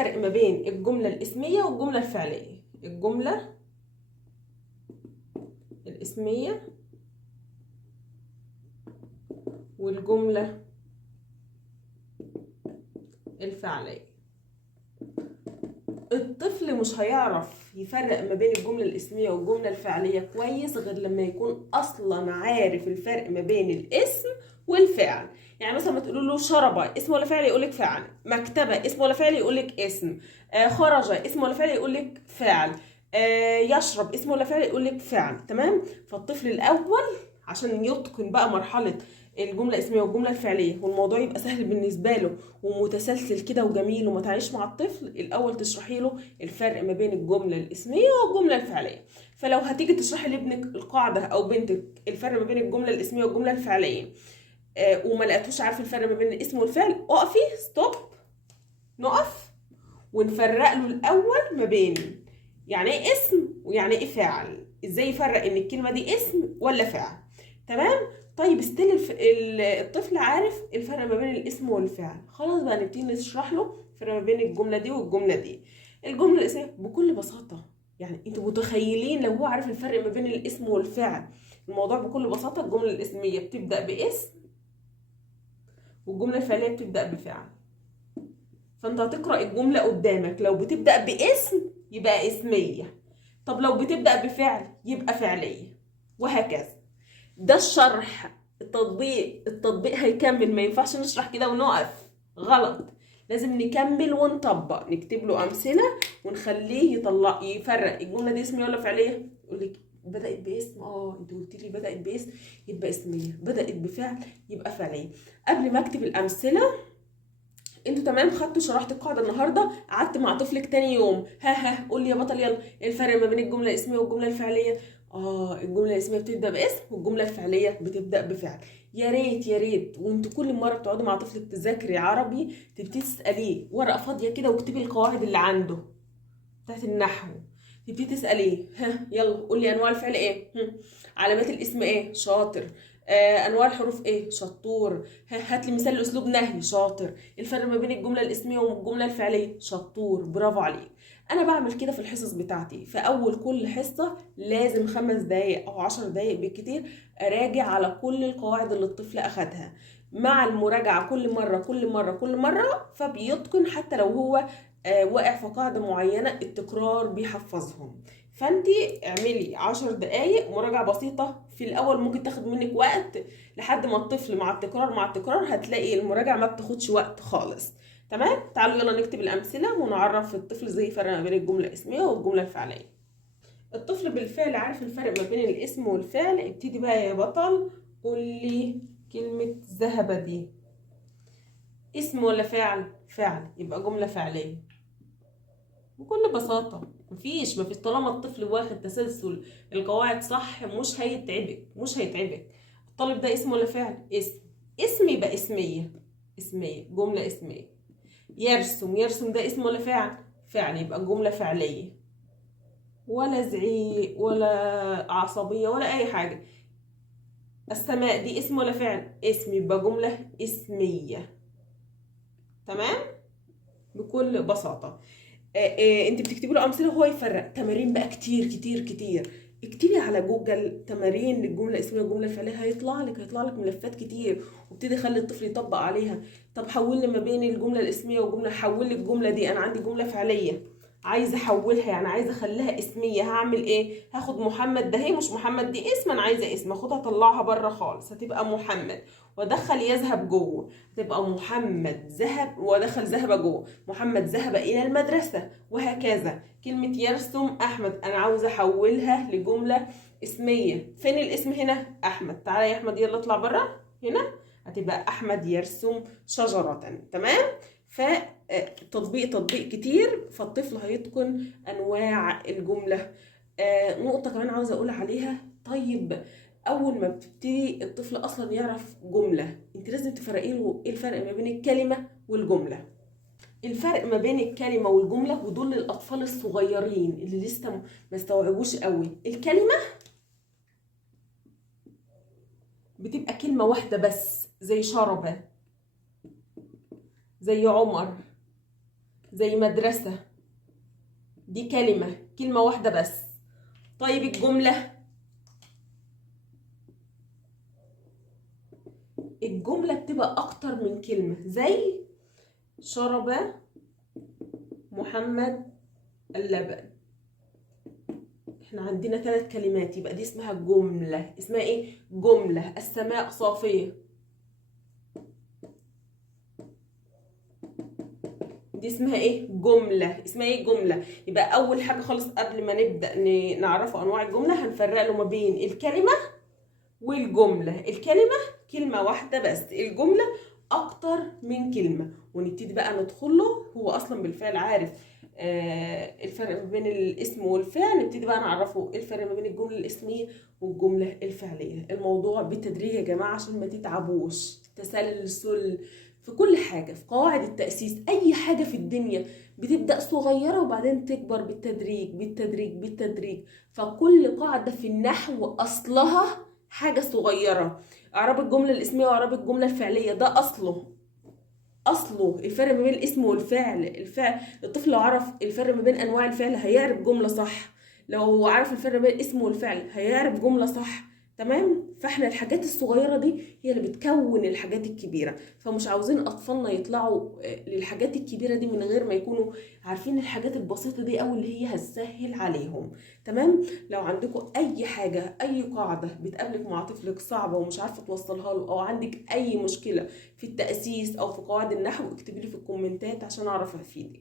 الفرق ما بين الجملة الاسمية والجملة الفعلية. الجملة الاسمية والجملة الفعلية. الطفل مش هيعرف يفرق ما بين الجملة الاسمية والجملة الفعلية كويس غير لما يكون اصلا عارف الفرق ما بين الاسم والفعل. يعني مثلا ما تقولوا له شرب اسم ولا فعل يقولك فعل، مكتبة اسم ولا فعل يقولك اسم، خرج اسم ولا فعل يقولك فعل، يشرب اسم ولا فعل يقولك فعل. تمام؟ فالطفل الاول عشان يتقن بقى مرحلة الجملة الاسمية والجملة الفعلية والموضوع يبقى سهل بالنسبة له ومتسلسل كده وجميل وما تعيش مع الطفل، الاول تشرحي له الفرق ما بين الجمله الاسميه والجمله الفعليه. فلو هتيجي تشرحي لابنك القاعده او بنتك الفرق ما بين الجمله الاسميه والجمله الفعليه وما لقيتوش عارف الفرق ما بين الاسم والفعل، اقفي ستوب، نقف ونفرق له الاول ما بين يعني ايه اسم ويعني ايه فاعل، ازاي يفرق ان الكلمه دي اسم ولا فعل. تمام؟ طيب ستيل الطفل عارف الفرق ما بين الاسم والفعل، خلاص بقى نبتدي نشرح له الفرق ما بين الجمله دي والجمله دي. الجمله الاسميه بكل بساطه، يعني انتوا متخيلين لو هو عارف الفرق ما بين الاسم والفعل الموضوع بكل بساطه. الجمله الاسميه بتبدا باسم والجمله الفعليه بتبدا بفعل. فانت هتقرا الجمله قدامك، لو بتبدا باسم يبقى اسميه، طب لو بتبدا بفعل يبقى فعليه، وهكذا. ده الشرح. التطبيق هيكمل، ما ينفعش نشرح كده ونقف، غلط. لازم نكمل ونطبق، نكتب له امثله ونخليه يفرق الجمله دي اسميه ولا فعليه. يقول لك بدات باسم، انت قلت لي بدات باسم يبقى اسميه، بدات بفعل يبقى فعليه. قبل ما اكتب الامثله انتوا تمام، خدتوا شرحت القاعده النهارده، قعدت مع طفلك تاني يوم، ها قول لي يا بطل يلا ايه الفرق ما بين الجمله الاسميه والجمله الفعليه؟ الجمله الاسميه بتبدا باسم والجمله الفعليه بتبدا بفعل. يا ريت يا ريت وانتوا كل مره بتقعدوا مع طفلك تذاكري عربي تبتدي تساليه ورقه فاضيه كده واكتبي القواعد اللي عنده بتاعت النحو، تبتدي تساليه يلا قول لي انواع الفعل ايه، علامات الاسم ايه، شاطر، انواع الحروف ايه، شطور، هات لي مثال لاسلوب نهي، شاطر، الفرق ما بين الجمله الاسميه والجمله الفعليه، شطور، برافو عليك. انا بعمل كده في الحصص بتاعتي، في اول كل حصه لازم 5 دقايق او 10 دقايق بالكتير اراجع على كل القواعد اللي الطفل اخدها. مع المراجعه كل مره كل مره كل مره فبيتقن، حتى لو هو واقع في قاعده معينه التكرار بيحفظهم. فانتي اعملي 10 دقايق مراجعة بسيطة، في الاول ممكن تاخد منك وقت لحد ما الطفل مع التكرار مع التكرار هتلاقي المراجعة ما بتاخدش وقت خالص. تمام؟ تعالوا يلا نكتب الامثلة ونعرف الطفل ازاي يفرق ما بين الجملة الاسمية والجملة الفعلية. الطفل بالفعل عارف الفرق ما بين الاسم والفعل. ابتدي بقى يا بطل قول لي كلمة ذهب دي اسم ولا فعل؟ فعل، يبقى جملة فعلية بكل بساطة. مفيش طالما الطفل واخد تسلسل القواعد صح مش هيتعبك. الطالب ده اسم ولا فعل؟ اسم يبقى اسمية جملة اسمية. يرسم ده اسم ولا فعل؟ فعل، يبقى جملة فعلية. ولا زعيق ولا عصبية ولا أي حاجة. السماء دي اسم ولا فعل؟ اسم، يبقى جملة اسمية. تمام؟ بكل بساطة. انت بتكتبي له امثله وهو يفرق. تمارين بقى كتير كتير كتير، اكتبي على جوجل تمارين للجمله الاسميه والجمله الفعليه، هيطلع لك ملفات كتير، وابتدي خلي الطفل يطبق عليها. طب حول لي ما بين الجمله الاسميه والجمله، حول لي الجمله دي، انا عندي جمله فعليه عايزه احولها، يعني عايزه اخليها اسميه، هعمل ايه؟ هاخد محمد ده، هي مش محمد دي اسم، انا عايزه اسم، اخدها اطلعها بره خالص هتبقى محمد، وادخل يذهب جوه تبقى محمد ذهب، وادخل ذهب جوه، محمد ذهب الى المدرسه، وهكذا. كلمه يرسم احمد انا عاوزه احولها لجمله اسميه. فين الاسم هنا؟ احمد. تعالى يا احمد يلا اطلع بره هنا، هتبقى احمد يرسم شجره. تمام؟ فتطبيق كتير فالطفل هيتقن انواع الجمله. نقطه كمان عاوزه اقول عليها. طيب اول ما بتبتدي الطفل اصلا يعرف جمله، انت لازم تفرقي له ايه الفرق ما بين الكلمه والجمله. الفرق ما بين الكلمه والجمله، ودول للاطفال الصغيرين اللي لسه ما استوعبوش قوي. الكلمه بتبقى كلمه واحده بس، زي شربه، زي عمر، زي مدرسة، دي كلمة واحدة بس. طيب الجملة بتبقى أكتر من كلمة، زي شرب محمد اللبن. احنا عندنا 3 كلمات، يبقى دي اسمها جملة. اسمها ايه؟ جملة. السماء صافية، دي اسمها ايه؟ جملة. اسمها ايه؟ جملة. يبقى أول حاجة خالص قبل ما نبدأ نعرف أنواع الجملة، هنفرق له ما بين الكلمة والجملة. الكلمة كلمة واحدة بس، الجملة أكتر من كلمة. ونبتدي بقى ندخله، هو أصلا بالفعل عارف الفرق ما بين الاسم والفعل. نبتدي بقى نعرفه الفرق ما بين الجملة الاسمية والجملة الفعلية. الموضوع بالتدريج يا جماعة عشان ما تتعبوش. تسلسل في كل حاجة، في قواعد التأسيس. أي حاجة في الدنيا بتبدأ صغيرة وبعدين تكبر بالتدريج بالتدريج بالتدريج. فكل قاعدة في النحو أصلها حاجة صغيرة. إعراب الجملة الاسمية وإعراب الجملة الفعلية ده أصله الفرق ما بين الاسم والفعل. الطفل لو عرف الفرق ما بين أنواع الفعل هيعرف جملة صح. لو عرف الفرق بين الاسم والفعل هيعرف جملة صح. تمام؟ فاحنا الحاجات الصغيرة دي هي اللي بتكون الحاجات الكبيرة. فمش عاوزين أطفالنا يطلعوا للحاجات الكبيرة دي من غير ما يكونوا عارفين الحاجات البسيطة دي أو اللي هي هتسهل عليهم. تمام؟ لو عندكم أي حاجة، أي قاعدة بتقابلك مع طفلك صعبة ومش عارفة توصلها له، أو عندك أي مشكلة في التأسيس أو في قواعد النحو، اكتبي لي في الكومنتات عشان أعرف أفيدك.